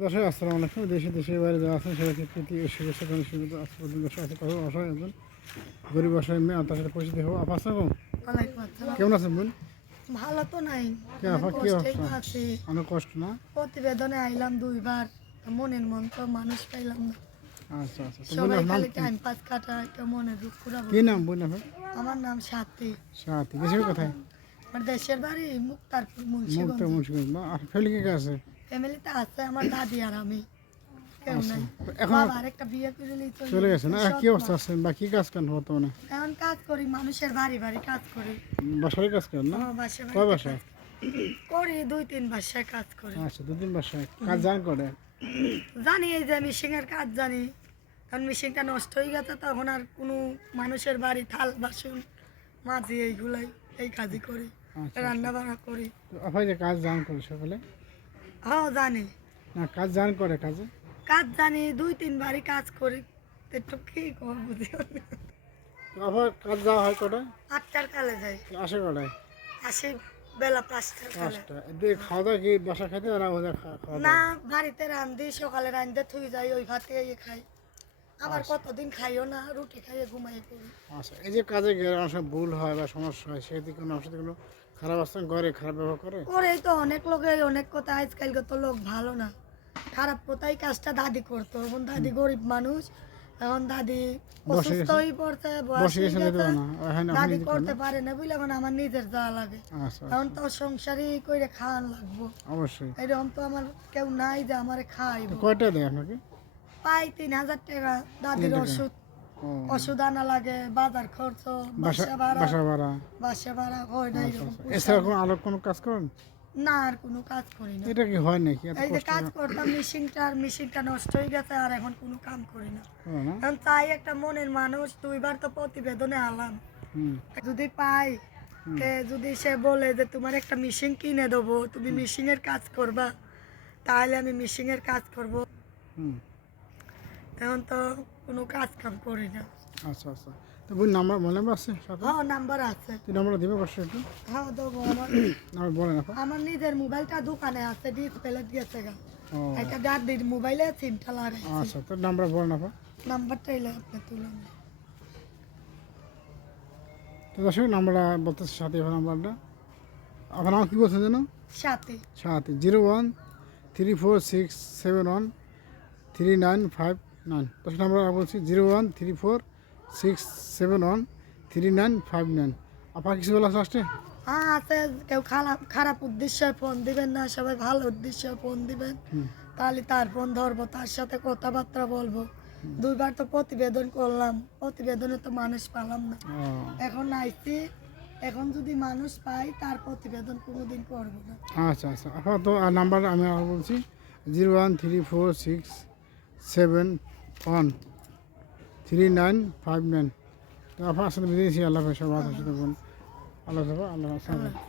দর্শক আসসালামু আলাইকুম। দেশে দেশে বাইরে আছেন সবাইকে প্রীতি শুভেচ্ছা শুরুতে আজ পর্যন্ত দর্শক আছে কথা অসহায় একজন। গরিব অসহায় মেয়ে সাথে পরিচিত হব। আপা আসসালাম কেমন আছেন বোন? ভালো তো নাই। কে আপা, অনেক কি? আছি। কষ্ট না? প্রতিবেদনে আইলাম দুইবার। মনের মন তো মানুষ পাইলাম না। আচ্ছা আচ্ছা। সবাই খালি টাইম পাস কাটা কেউ মনে দুঃখ রাখব কি নাম বোন আপনার? আমার নাম সাথী। সাথী। দেশে কোথায়? আমার দেশের বাড়ি মুক্তারপুর মুক্ত মুন্সিগঞ্জ মুন্সিগঞ্জ। না আর কে আছে ফ্যামিলিতে আছে আমার দাদি আর আমি। কেউ নাই। এখন বাবা আরেকটা বিয়ে করে নিয়ে চলে গেছে না? কি অবস্থা আছেন? বা কি কাজ করেন বর্তমানে? এখন কাজ করি মানুষের বাড়ি বাড়ি কাজ করি। কাজ করেন না? আমার কয় বাড়িতে করি দুই তিন বাসায় কাজ করি। আচ্ছা বাসায় কাজ জান করে? জানি এই যে মিশিংয়ের কাজ জানি। কারণ মিশিংটা নষ্ট হয়ে গেছে তখন আর কোনো মানুষের বাড়ি থাল বাসন মাঝি এইগুলাই এই কাজই করি। আচ্ছা রান্না বান্না করি। যে কাজ জান করে সকালে? হ্যাঁ জানি। না কাজ জান করে কাজে। কাজ জানি দুই তিন বারই কাজ করি। একটু কি করব বুঝি আবার কাজ যাওয়া হয় কটায়? আটটার কালে যাই। আসে কটায়? আসি বেলা পাঁচটার কালে। পাঁচটা। দিয়ে খাওয়া দাওয়া কি বাসা খাইতে না ওদের খাওয়া না বাড়িতে রান্ধি সকালে রান্ধে থুই যাই ওই ভাতে খাই। আবার কতদিন খাইও না রুটি খাইয়ে ঘুমাই পড়ি। আচ্ছা এই যে কাজে গেলে অনেক ভুল হয় বা সমস্যা হয় সেদিকে কোনো আমার কোনো খারাপ আচরণ করে খারাপ ব্যবহার করে? করেই তো অনেক লোকে অনেক কথা আজকালকে তো লোক ভালো না। খারাপ কোথায় কাজটা দাদি করতো। এখন দাদি গরিব মানুষ এখন দাদি অসুস্থ হয়ে পড়ছে দাদি করতে পারে না বুঝলে এখন আমার নিজের যাওয়া লাগে। আচ্ছা এখন তো সংসারই করে খাওয়ান লাগবো। অবশ্যই। এরকম তো আমার কেউ নাই যে আমারে খাই কয়টা দেয় আপনাকে? পাই তিন হাজার টাকা দাদির ওষুধ। ওষুধ আনা লাগে বাজার খরচ বাসা ভাড়া। বাসা ভাড়া। বাসা ভাড়া হয় না আচ্ছা আচ্ছা। এছাড়া কোনো আলো কোনো কাজ করেন? না আর কোনো কাজ করি না। এটা কি হয় নাকি? এই যে কাজ করতাম মেশিনটা আর মেশিনটা নষ্ট হয়ে গেছে আর এখন কোনো কাম করি না। করে না? এখন তাই একটা মনের মানুষ দুইবার তো প্রতিবেদনে আলাম। যদি পাই যদি সে বলে যে তোমার একটা মেশিন কিনে দেবো তুমি মেশিনের কাজ করবা তাহলে আমি মেশিনের কাজ করব। হুম। এখন তো কোনো কাজ কাম করি না। আচ্ছা আচ্ছা। তো বোন নাম্বার নাম্বার আছে হ্যাঁ নাম্বার আছে। তুই নাম্বারটা দিবে পারছ একটু। হ্যাঁ দেবো আমার। নাম্বার বলেন আপা। আমার নিজের মোবাইলটা দোকানে আছে ডিসপ্লে গেছে গা। ও। একটা দাদির মোবাইলে সিমটা লাগাই আচ্ছা তোর নাম্বার বলেন আপা। নাম্বারটা এলে আপনি তুলুন তো দর্শক নাম্বারটা বলতেছে সাথে নাম্বারটা। আপনার নাম কী বলছেন যেন? সাথে। সাথে। Zero one three four six seven one three nine five nine দশ নাম্বার বলছি zero one three four six seven one three nine five nine. আপনার কিছু বলা লাস্টে হ্যাঁ আছে কেউ খারাপ খারাপ উদ্দেশ্যে ফোন দিবেন না সবাই ভালো উদ্দেশ্যে ফোন দিবেন। তাহলে তার ফোন ধরবো তার সাথে কথাবার্তা বলব। দুইবার তো প্রতিবেদন করলাম প্রতিবেদনে তো মানুষ পালাম না। এখন আইছি এখন যদি মানুষ পাই তার প্রতিবেদন কোনোদিন করব না। আচ্ছা আচ্ছা। আপাতত আর নাম্বার আমি বলছি zero one three four six seven one three nine five nine তো আপনার সাথে বিদেশি আল্লাহ সব আল্লাহ বলুন আল্লাহ